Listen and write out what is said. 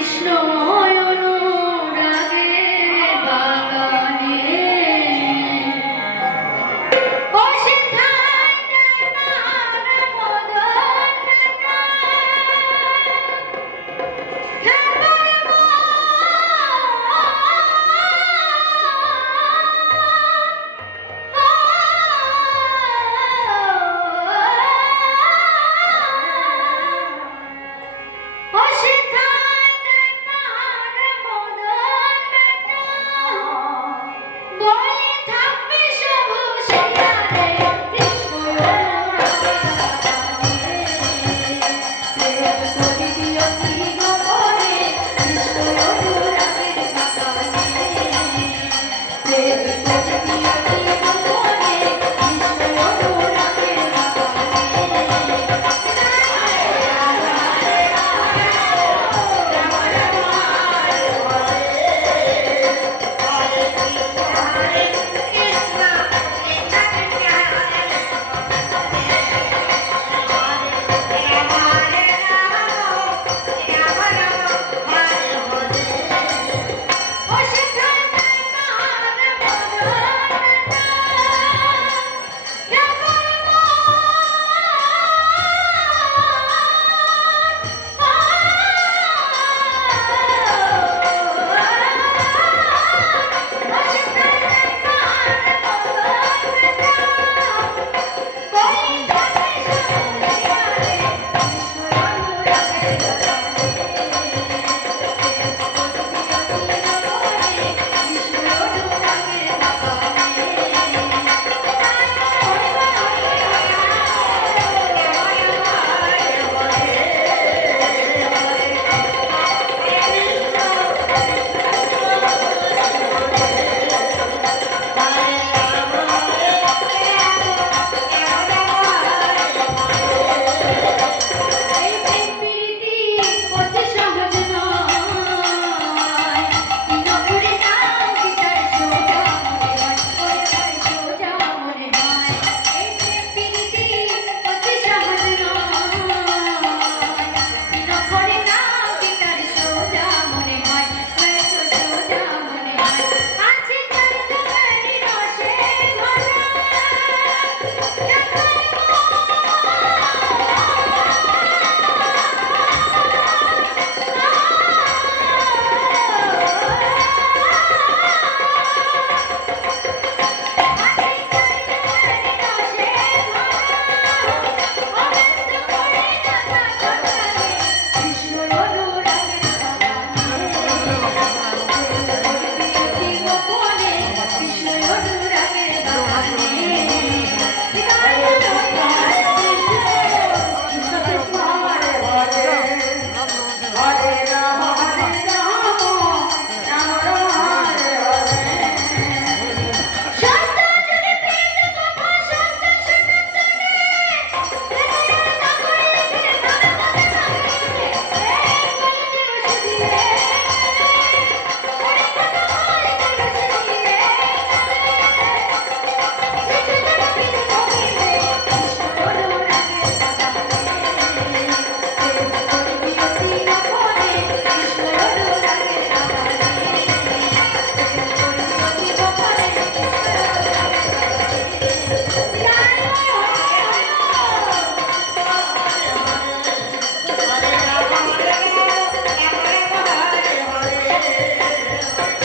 Krishna.